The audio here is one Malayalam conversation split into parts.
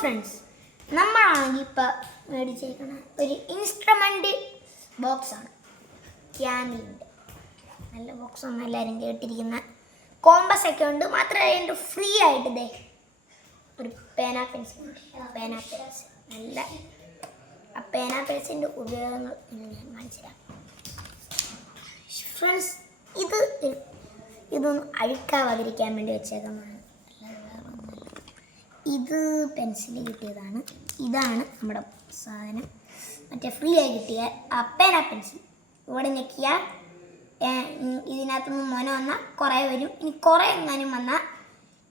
ഫ്രണ്ട്സ്, നമ്മളാണെങ്കിൽ ഇപ്പം മേടിച്ചേക്കുന്ന ഒരു ഇൻസ്ട്രുമെൻ്റ് ബോക്സാണ്. ക്യാമിലിൻ്റെ നല്ല ബോക്സൊന്നും എല്ലാവരും കേട്ടിരിക്കുന്ന കോമ്പസ് ഒക്കെ ഉണ്ട്. മാത്രമല്ല അതിൻ്റെ ഫ്രീ ആയിട്ട് ഇതേ ഒരു പേന പെൻസിൽ നല്ല ആ പേന പെൻസിലിൻ്റെ ഉപയോഗങ്ങൾ ഞാൻ കാണിച്ചു തരാം ഫ്രണ്ട്സ്. ഇതൊന്നും അഴുക്കാവാതിരിക്കാൻ വേണ്ടി വെച്ചേക്കുന്നതാണ്. ഇത് പെൻസിൽ കിട്ടിയതാണ്. ഇതാണ് നമ്മുടെ സാധനം, മറ്റേ ഫ്രീ ആയി കിട്ടിയ ആ പേന പെൻസിൽ. ഇവിടെ ഞെക്കിയാൽ ഇതിനകത്തുനിന്ന് മോന വന്നാൽ കുറേ വരും. ഇനി കുറേ എങ്ങാനും വന്നാൽ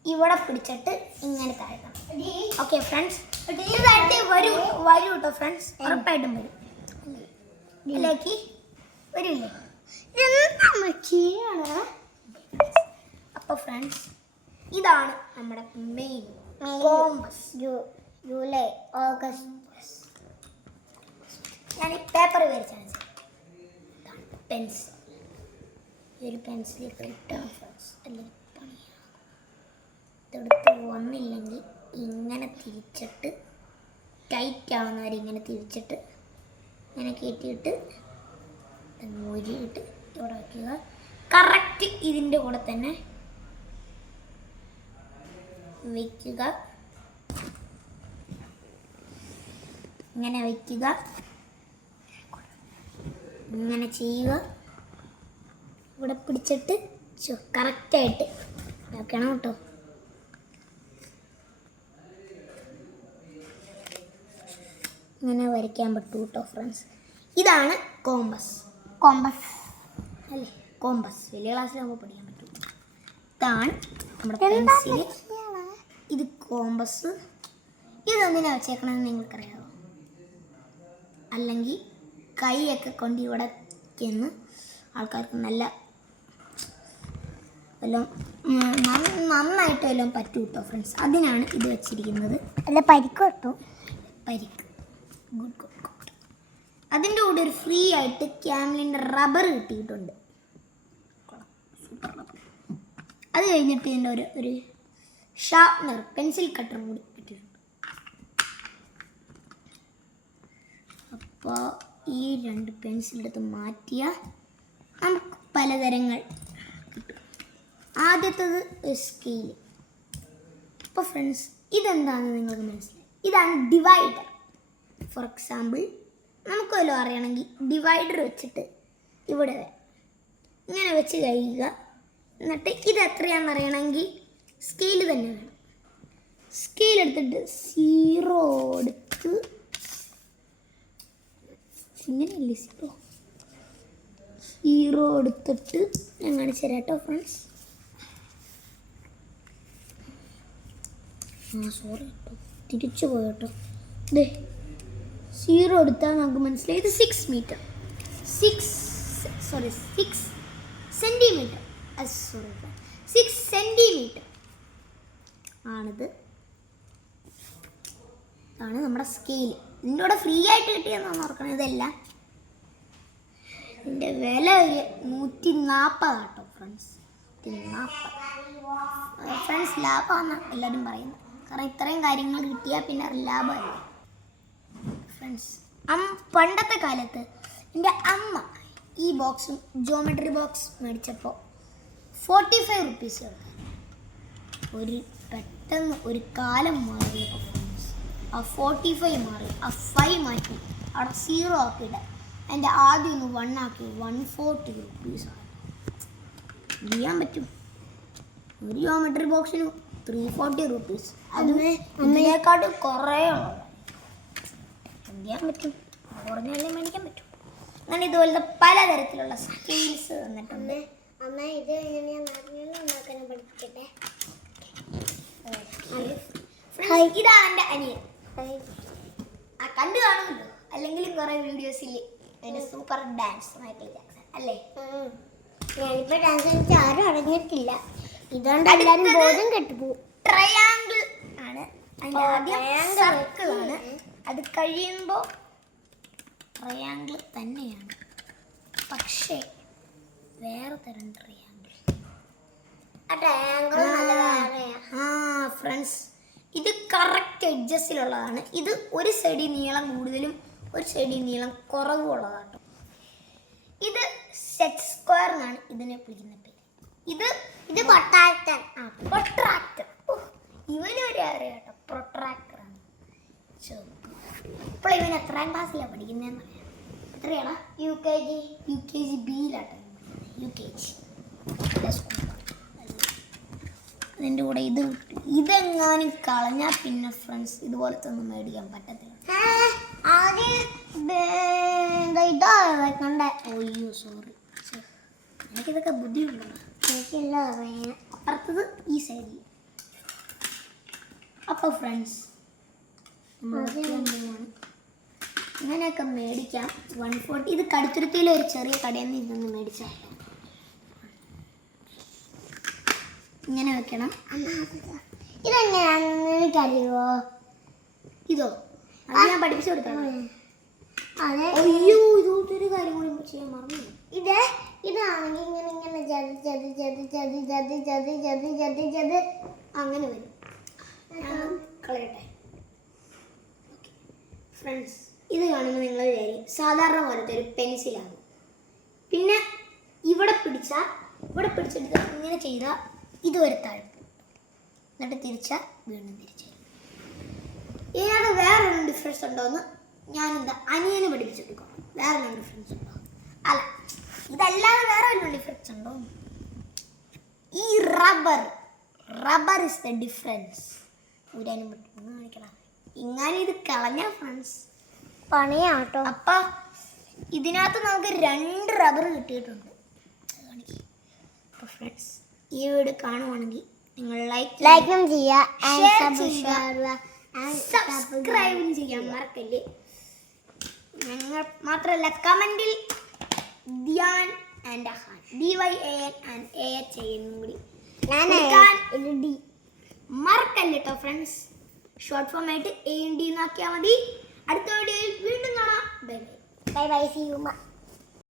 ഇവിടെ പിടിച്ചിട്ട് ഇങ്ങനെ താഴ്ത്തണം. ഓക്കെ ഫ്രണ്ട്സ്, ഇതായിട്ട് വരൂ കേട്ടോ ഫ്രണ്ട്സ്, ഉറപ്പായിട്ടും വരും. ഇതിലേക്ക് വരില്ലേ? അപ്പോൾ ഫ്രണ്ട്സ്, ഇതാണ് നമ്മുടെ മെയിൻ കോമ്പസ്. July, August. ഞാൻ ഈ പേപ്പർ വരച്ചാണ് പെൻസിൽ. ഈ ഒരു പെൻസിൽ കിട്ടണം ഫ്രണ്ട്സ്, അല്ലെങ്കിൽ ഇതെടുത്ത് വന്നില്ലെങ്കിൽ ഇങ്ങനെ തിരിച്ചിട്ട് ടൈറ്റ് ആവുന്നവരെ ഇങ്ങനെ തിരിച്ചിട്ട് ഇങ്ങനെ കയറ്റിയിട്ട് ഊരിയിട്ട് ഇവിടെ വയ്ക്കുക. കറക്റ്റ് ഇതിൻ്റെ കൂടെ തന്നെ വയ്ക്കുക. ഇങ്ങനെ വയ്ക്കുക, ഇങ്ങനെ ചെയ്യുക. ഇവിടെ പിടിച്ചിട്ട് കറക്റ്റായിട്ട് വെക്കണം കേട്ടോ. ഇങ്ങനെ വരയ്ക്കാൻ പറ്റും കേട്ടോ ഫ്രണ്ട്സ്. ഇതാണ് കോമ്പസ് അല്ലേ? കോമ്പസ് വലിയ ക്ലാസ്സിലാകുമ്പോൾ പഠിക്കാൻ പറ്റും. ഇതാണ് നമ്മുടെ പെൻസിൽ. ഇത് കോമ്പസ്. ഇതെന്തിനാണ് വെച്ചേക്കണമെന്ന് നിങ്ങൾക്കറിയാമോ? അല്ലെങ്കിൽ കൈയൊക്കെ കൊണ്ട് ഇവിടെ ചെന്ന് ആൾക്കാർക്ക് നല്ല നന്നായിട്ട് വല്ലതും പറ്റും കേട്ടോ ഫ്രണ്ട്സ്. അതിനാണ് ഇത് വെച്ചിരിക്കുന്നത്. അല്ല പരിക്ക് കിട്ടും. പരിക്ക് ഗുഡ്. അതിൻ്റെ കൂടെ ഒരു ഫ്രീ ആയിട്ട് ക്യാമലിൻ്റെ റബ്ബർ കിട്ടിയിട്ടുണ്ട്. Super rubber. അത് കഴിഞ്ഞിട്ട് ഇതിൻ്റെ ഒരു ഷാർപ്നർ പെൻസിൽ കട്ടർ കൂടി കിട്ടിയിട്ടുണ്ട്. അപ്പോൾ ഈ രണ്ട് പെൻസിലെടുത്ത് മാറ്റിയാൽ നമുക്ക് പലതരങ്ങൾ കിട്ടും. ആദ്യത്തേത് സ്കെയിൽ. അപ്പോൾ ഫ്രണ്ട്സ്, ഇതെന്താണെന്ന് നിങ്ങൾക്ക് മനസ്സിലായി. ഇതാണ് ഡിവൈഡർ. ഫോർ എക്സാമ്പിൾ, നമുക്ക് വല്ലതും അറിയണമെങ്കിൽ ഡിവൈഡർ വെച്ചിട്ട് ഇവിടെ ഇങ്ങനെ വെച്ച് കഴിയുക. എന്നിട്ട് ഇത് എത്രയാണെന്ന് അറിയണമെങ്കിൽ സ്കെയിൽ തന്നെ വേണം. സ്കെയിൽ എടുത്തിട്ട് 0 എടുത്ത് ഇങ്ങനെയല്ലേ 0 എടുത്തിട്ട് ഞാൻ കാണിച്ചു തരാം കേട്ടോ ഫ്രണ്ട്സ്. സോറി കേട്ടോ, തിരിച്ചു പോയി കേട്ടോ. ഇതേ 0 എടുത്താൽ നമുക്ക് മനസ്സിലായി ഇത് 6 സെൻറ്റിമീറ്റർ ആണിത്. ആണ് നമ്മുടെ സ്കെയിൽ. ഇതിൻ്റെ കൂടെ ഫ്രീ ആയിട്ട് കിട്ടിയെന്നാണ് ഓർക്കണം. ഇതെല്ലാം ഇതിൻ്റെ വില 140 കേട്ടോ ഫ്രണ്ട്സ്. 140 ഫ്രണ്ട്സ് ലാഭമാണെന്നാണ് എല്ലാവരും പറയുന്നത്. കാരണം ഇത്രയും കാര്യങ്ങൾ കിട്ടിയാൽ പിന്നെ ലാഭമല്ല ഫ്രണ്ട്സ്. പണ്ടത്തെ കാലത്ത് എൻ്റെ അമ്മ ഈ ബോക്സും ജോമെട്രി ബോക്സ് മേടിച്ചപ്പോൾ 45 റുപ്പീസ് കൊടുത്തു. പെട്ടെന്ന് ഒരു കാലം മാറിയപ്പോൾ ഫ്രണ്ട്സ് ആ 45 മാറി, ആ 5 മാറ്റി അവിടെ 0 ആക്കിയിട്ട് എൻ്റെ ആദ്യം ഒന്ന് 1 ആക്കി 140 റുപ്പീസാണ്. ചെയ്യാൻ പറ്റും. ഒരു ജോമെട്രി ബോക്സിന് 340 റുപ്പീസ്. അതിനേക്കാട്ടും കുറേ ഉള്ളത് ചെയ്യാൻ പറ്റും. കുറഞ്ഞാലേ മേടിക്കാൻ പറ്റും. അങ്ങനെ ഇതുപോലത്തെ പലതരത്തിലുള്ള സ്കെയിൽസ് തന്നിട്ടുണ്ട്. അമ്മ ഇത് ഉണ്ടാക്കാൻ പഠിപ്പിക്കട്ടെ. ഇതാണ് എൻ്റെ അനിയൻ. കണ്ടു കാണുമല്ലോ, അല്ലെങ്കിൽ കുറേ വീഡിയോസിൽ അതിൻ്റെ സൂപ്പർ ഡാൻസ് മൈക്കിൾ ജാക്സൺ അല്ലേ? ഞാനിപ്പോൾ ഡാൻസ് കളിച്ച് ആരും അടങ്ങിയിട്ടില്ല. ഇതുകൊണ്ട് എല്ലാവരും ബോധം കെട്ടുപോകും. ട്രയാങ്കിൾ ആണ്. അതിൻ്റെ ആദ്യം സർക്കിൾ ആണ്. അത് കഴിയുമ്പോൾ ട്രയാങ്കിൾ തന്നെയാണ്, പക്ഷേ വേറെ തരം ട്രയാങ്കിൾ. ആ ട്രയാങ്കിൾ ഫ്രണ്ട്സ്, ഇത് കറക്റ്റ് എഡ്ജസിലുള്ളതാണ്. ഇത് ഒരു സൈഡിൽ നീളം കൂടുതലും ഒരു സൈഡിൽ നീളം കുറവും ഉള്ളതാട്ടോ. ഇത് സെറ്റ് സ്ക്വയർ എന്നാണ് ഇതിനെ വിളിക്കുന്ന പേര്. ഇത് പൊട്ടാക്ടർ. പ്രൊട്രാക്ടർ. ഇവനൊരു അറിയാം കേട്ടോ, പ്രൊട്രാക്ടർ ആണ്. ഇപ്പോൾ ഇവൻ എത്രാം ക്ലാസ്സിലാണ് പഠിക്കുന്നതെന്ന് അറിയാം? എത്രയാണ്? UKG ബിയിലാട്ടോ. UKG അതിൻ്റെ കൂടെ ഇതെങ്ങാനും കളഞ്ഞാൽ പിന്നെ ഫ്രണ്ട്സ് ഇതുപോലത്തെ ഒന്നും മേടിക്കാൻ പറ്റത്തില്ല. അയ്യോ സോറി, എനിക്കിതൊക്കെ ബുദ്ധിമുട്ടുണ്ടോ? അപ്പുറത്തത് ഈ സൈഡിൽ. അപ്പോൾ ഫ്രണ്ട്സ് ഇങ്ങനെയൊക്കെ മേടിക്കാം. 140. ഇത് കടുത്തുരുത്തിയിലെ ഒരു ചെറിയ കടയിൽ നിന്ന് ഇതൊന്ന് മേടിച്ചാൽ ഇങ്ങനെ വെക്കണം. ഇതെങ്ങനെയാണെന്നറിയോ? ഇതോ അത് ഞാൻ പഠിപ്പിച്ചു കൊടുക്കാം. അയ്യോ ഇതൊരു കാര്യം കൂടി ചെയ്യാൻ മറന്നു. ഇതാണെങ്കിൽ ഇങ്ങനെ ചതി അങ്ങനെ വരും. കളയട്ടെ ഫ്രണ്ട്സ്. ഇത് കാണുമ്പോൾ നിങ്ങൾ വിചാരിക്കും സാധാരണ പോലത്തെ ഒരു പെൻസിലാണ്. പിന്നെ ഇവിടെ പിടിച്ചെടുത്ത് ഇങ്ങനെ ചെയ്താൽ ഇതുവരെ താഴെ, എന്നിട്ട് തിരിച്ചാൽ വീണ്ടും തിരിച്ചു. ഇതിനകത്ത് വേറൊരു ഡിഫറൻസ് ഉണ്ടോയെന്ന് ഞാനെന്താ അനിയനെ പഠിപ്പിച്ചെടുക്കാം. വേറെ ഡിഫറൻസ് ഉണ്ടോ? അല്ല, ഇതല്ലാതെ വേറെ വല്ല ഡിഫറൻസ് ഉണ്ടോ? ഈ റബ്ബർ ഇസ് ദ ഡിഫറൻസ്. ഊരാനും പറ്റും കാണിക്കണം. ഇങ്ങനെ ഇത് കളഞ്ഞ ഫ്രണ്ട്സ് പണിയാട്ടോ. അപ്പം ഇതിനകത്ത് നമുക്ക് 2 റബ്ബർ കിട്ടിയിട്ടുണ്ട്. അപ്പോൾ ഫ്രണ്ട്സ് ഈ വീഡിയോ കാണുവാണെങ്കിൽ നിങ്ങൾ ലൈക്കും ചെയ്യുക, സബ്സ്ക്രൈബും ചെയ്യാൻ മറക്കല്ലേ. ഞങ്ങൾ മാത്രമല്ല കമൻറ്റിൽ Dhyan and Ahan DYAN and AH എന്നും കൂടി മറക്കല്ലേ കേട്ടോ ഫ്രണ്ട്സ്. ഷോർട്ട് ഫോം ആയിട്ട് AND എന്നാക്കിയാൽ മതി. അടുത്ത വീഡിയോയിൽ വീണ്ടും കാണാം. Bye bye. Bye bye, see U.